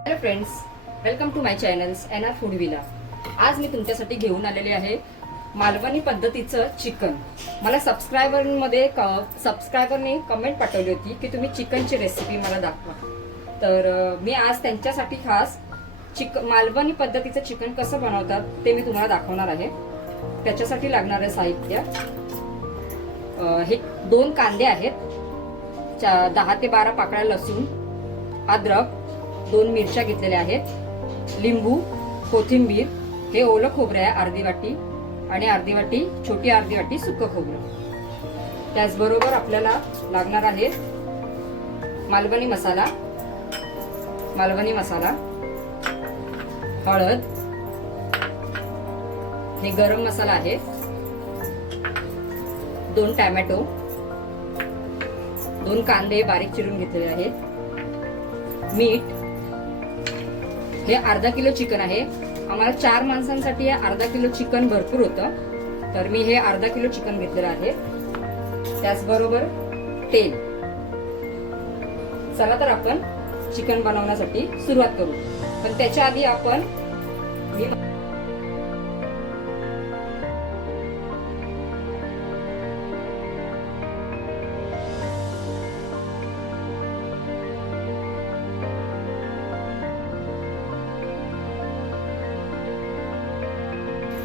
Hello friends, welcome to my channels NR food villa. आज मी तुमच्यासाठी घेऊन आलेले आहे मालवणी पद्धतीचं चिकन. मला सबस्क्रायबरने कमेंट पाठवली होती की तुम्ही चिकनची रेसिपी मला दाखवा. तर मी आज त्यांच्यासाठी खास मालवणी पद्धतीचं चिकन कसं बनवतात ते मी तुम्हाला दाखवणार आहे. त्याच्यासाठी लागणारे साहित्य हे 2 कांदे आहेत, 10 ते 12 पाकळ्या लसूण, अद्रक, 2 मिरच्या घेतलेल्या आहेत, लिंबू, कोथिंबीर, हे ओलं खोबरं आहे अर्धी वाटी आणि अर्धी वाटी छोटी अर्धी वाटी सुकं खोबरं. त्याचबरोबर आपल्याला लागणार आहे मालवणी मसाला, हळद, हे गरम मसाला आहे, 2 टोमॅटो, 2 कांदे बारीक चिरून घेतलेले आहेत, मीठ, हे अर्धा किलो चिकन आहे. आम्हाला 4 माणसांसाठी अर्धा किलो चिकन भरपूर होतं, तर मी हे अर्धा किलो चिकन घेतलेलं आहे. त्याचबरोबर तेल. चला तर आपण चिकन बनवण्यासाठी सुरुवात करू. पण त्याच्या आधी आपण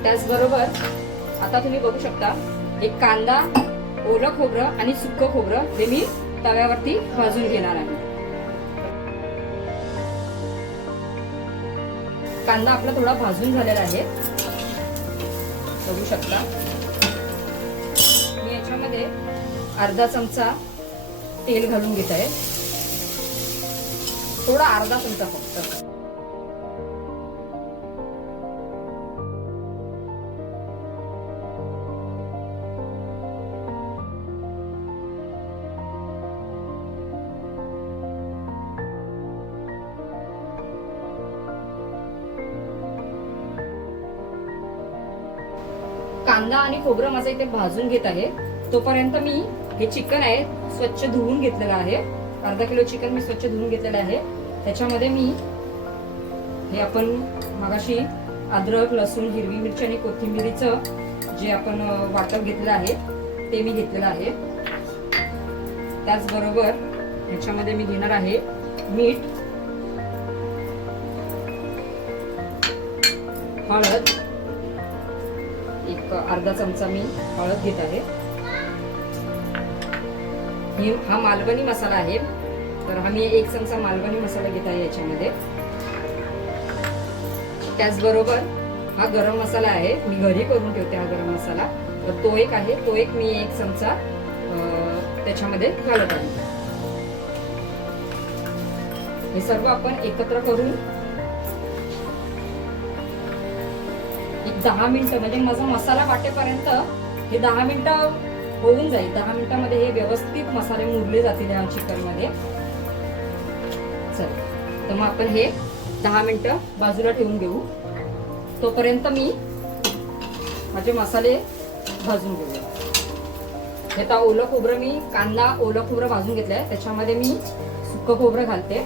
त्याचबरोबर आता तुम्ही बघू शकता एक कांदा, ओलं खोबरं आणि सुक्कं खोबरं हे मी तव्यावरती भाजून घेणार आहे. कांदा आपला थोडा भाजून झालेला आहे, बघू शकता. मी याच्यामध्ये अर्धा चमचा तेल घालून घेत आहे, थोडा अर्धा चमचा फक्त. कांदा आणि खोबरं माझं इथे भाजून घेत आहे. तोपर्यंत मी हे चिकन आहे स्वच्छ धुवून घेतलेलं आहे. अर्धा किलो चिकन मी स्वच्छ धुवून घेतलेलं आहे. त्याच्यामध्ये मी हे आपण मगाशी अद्रक, लसूण, हिरवी मिरची आणि कोथिंबीरीचं जे आपण वाटप घेतलेलं आहे ते मी घेतलेलं आहे. त्याचबरोबर ह्याच्यामध्ये मी घेणार आहे मीठ, हळद, एक अर्धा चमचा मी हळद घेत आहे. हा मालवणी मसाला आहे, तर हा मी 1 चमचा मालवणी मसाला घेत आहे याच्यामध्ये. त्याचबरोबर हा गरम मसाला आहे, मी घरी करून ठेवते हा गरम मसाला, तर तो एक आहे, तो एक मी 1 चमचा त्याच्यामध्ये घालत आहे. हे सर्व आपण एकत्र करून 10 मिनिटं, म्हणजे माझा मसाला वाटेपर्यंत हे 10 मिनिटं होऊन जाईल. 10 मिनिटांमध्ये हे व्यवस्थित मसाले मुरले जातील या चिकन मध्ये. चल, तर मग आपण हे 10 मिनिटं बाजूला ठेवून घेऊ. तोपर्यंत मी माझे मसाले भाजून घेऊया. हे आता ओलं खोबरं, मी कांदा ओलं खोबरं भाजून घेतलंय, त्याच्यामध्ये मी सुकं खोबरं घालते.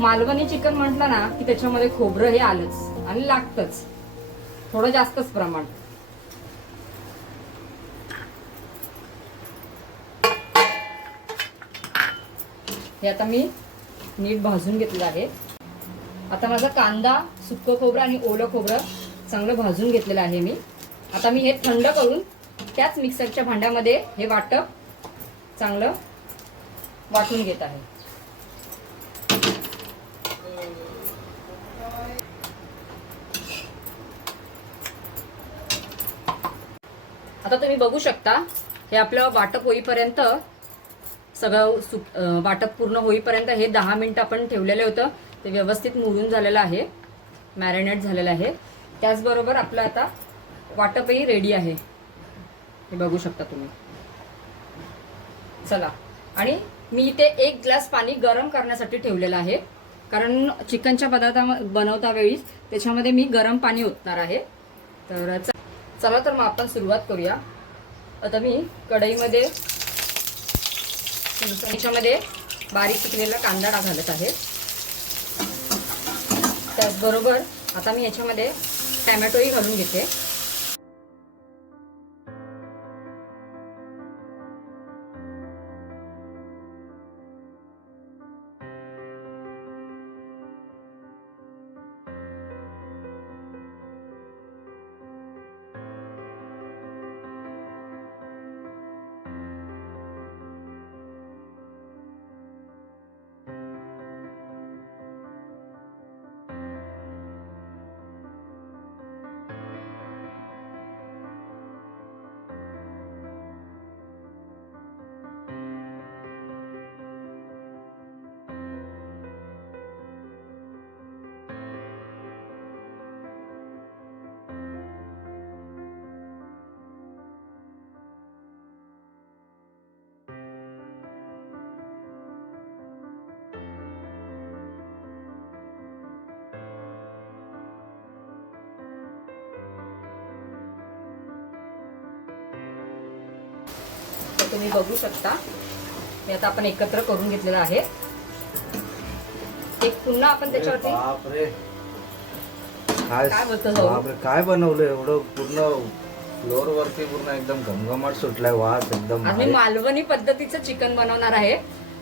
मालवणी चिकन म्हटलं ना की त्याच्यामध्ये खोबरं हे आलंच आणि लागतच, थोडं जास्तच प्रमाण. हे आता मी नीट भाजून घेतलेलं आहे. आता माझा कांदा, सुक्कं खोबरं आणि ओलं खोबरं चांगलं भाजून घेतलेलं आहे मी. आता मी हे थंड करून त्याच मिक्सरच्या भांड्यामध्ये हे वाटप चांगलं वाटून घेत आहे. आता तुम्ही बघू शकता हे आपलं वाटप होईपर्यंत, सगळं वाटप पूर्ण होईपर्यंत हे 10 मिनिटं आपण ठेवलेलं होतं, ते व्यवस्थित मुरून झालेलं आहे, मॅरिनेट झालेलं आहे. त्याचबरोबर आपलं आता वाटपही रेडी आहे, हे बघू शकता तुम्ही. चला, आणि मी इथे 1 ग्लास पाणी गरम करण्यासाठी ठेवलेलं आहे, कारण चिकनच्या पदार्थ बनवता वेळी त्याच्यामध्ये मी गरम पाणी ओतणार आहे. तर चला तर मग आपण सुरुवात करूया. आता मी कढईमध्ये त्याच्यामध्ये बारीक चिरलेला कांदा घालत आहे. त्याचबरोबर आता मी याच्यामध्ये टॅमॅटोही घालून घेते. तुम्ही बघू शकता हे आता आपण एकत्र करून घेतलेलं आहे. एक पुन्हा आपण त्याच्यावरती बापरे काय बोलतो बापरे काय बनवलं एवढं पूर्ण फ्लोर वरती पूर्ण एकदम घमघमाट सुटलाय वास एकदम. आम्ही मालवणी पद्धतीचं चिकन बनवणार आहे.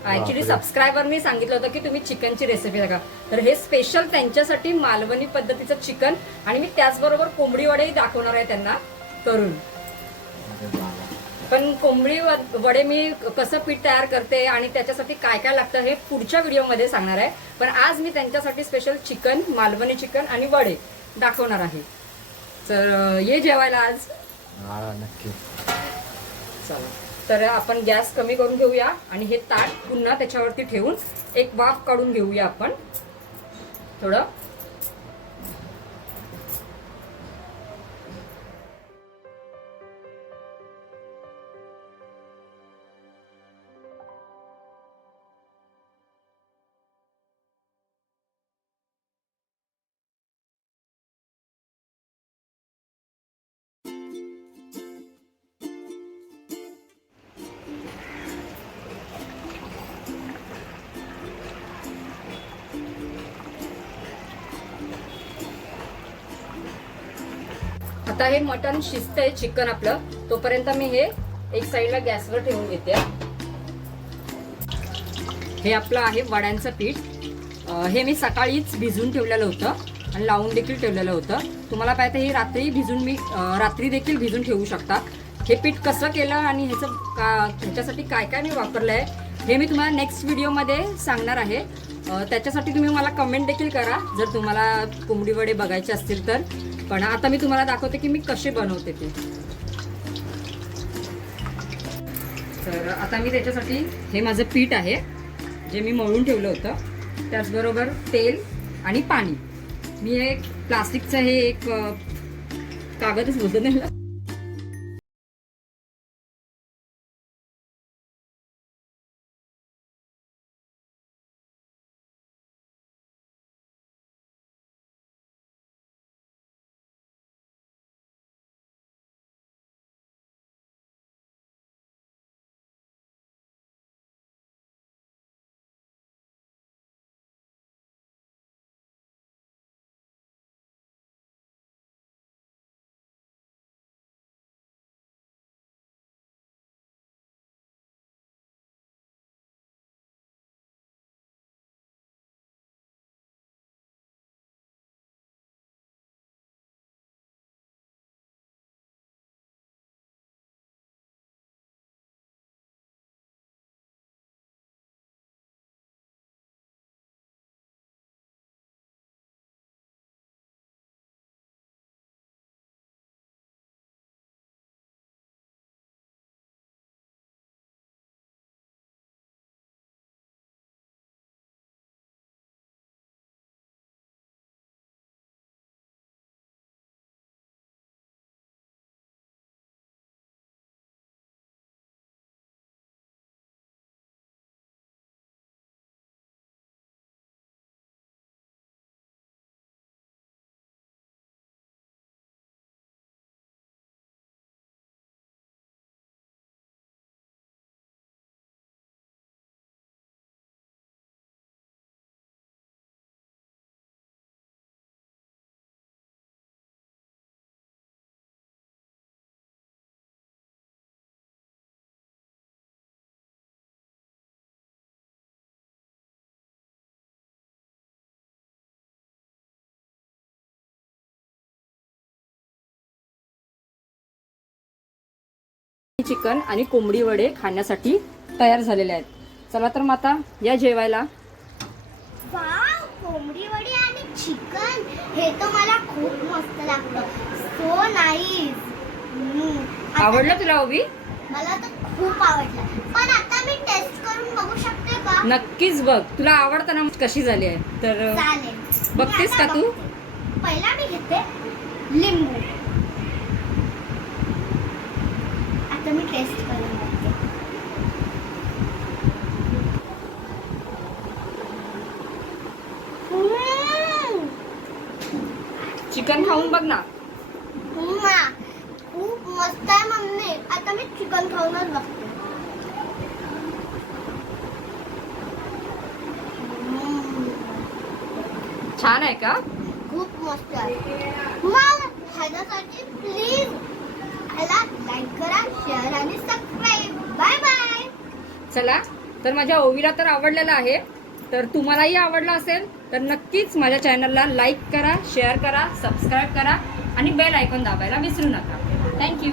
ऍक्च्युली सबस्क्रायबरनी सांगितलं होतं की तुम्ही चिकनची रेसिपी बघा, तर हे स्पेशल त्यांच्यासाठी मालवणी पद्धतीचं चिकन आणि मी त्याचबरोबर कोंबडी वडेही दाखवणार आहे त्यांना करून. पण कोंबडी वडे मी कसं पीठ तयार करते आणि त्याच्यासाठी काय काय लागतं हे पुढच्या व्हिडिओमध्ये सांगणार आहे. पण आज मी त्यांच्यासाठी स्पेशल चिकन, मालवणी चिकन आणि वडे दाखवणार आहे. तर ये जेवायला आज. हा नक्की. चला तर आपण गॅस कमी करून घेऊया आणि हे ताट पुन्हा त्याच्यावरती ठेवून एक वाफ काढून घेऊया आपण थोडं. आता हे मटण शिजतंय चिकन आपलं, तोपर्यंत मी हे एक साईडला गॅसवर ठेवून घेते. हे आपलं आहे वड्यांचं पीठ. हे मी सकाळीच भिजून ठेवलेलं होतं आणि लावून देखील ठेवलेलं होतं. तुम्हाला पाहिजे हे रात्री देखील भिजून ठेवू शकता. हे पीठ कसं केलं आणि ह्याच्यासाठी काय काय मी वापरलंय हे मी तुम्हाला नेक्स्ट व्हिडिओमध्ये सांगणार आहे. त्याच्यासाठी तुम्ही मला कमेंट देखील करा जर तुम्हाला कोंबडी वडे बघायचे असतील तर. पण आता मी तुम्हाला दाखवते की मी कसे बनवते ते. तर आता मी त्याच्यासाठी हे माझं पीठ आहे जे मी मळून ठेवलं होतं, त्याचबरोबर तेल आणि पाणी. मी हे प्लास्टिकचं हे एक कागदच बोलतो ना चिकन आणि कोंबडी वडे खाण्यासाठी तयार झालेले आहेत. चला तर मग आता या जेवायला. वाव, कोंबडी वडी आणि चिकन हे तर मला खूप मस्त लागतं. So nice. आवडलं तुला ओवी? मला तर खूप आवडलं. पण आता मी टेस्ट करून बघू शकते का? नक्कीच बघ, तुला आवडतं ना कशी झाली आहे तर चालेल. बघतेस मी का आता तू? बघते. पहिला मी घेते लिंबू. आता मी टेस्ट करून बघते. चिकन खाऊन बघ ना. खूप मस्त आहे मम्मी. आता मी चिकन खाऊनच बघते. छान आहे का? खूप मस्त आहे. मग ह्याच्यासाठी प्लीज ह्याला लाईक करा, शेअर आणि सबस्क्राईब. Bye bye. चला तर माझ्या ओवीला तर आवडलेलं आहे, तर तुम्हालाही आवडलं असेल तर नक्कीच माझ्या चॅनलला लाईक करा, शेअर करा, सबस्क्राईब करा आणि बेल आयकॉन दाबायला विसरू नका. थँक्यू.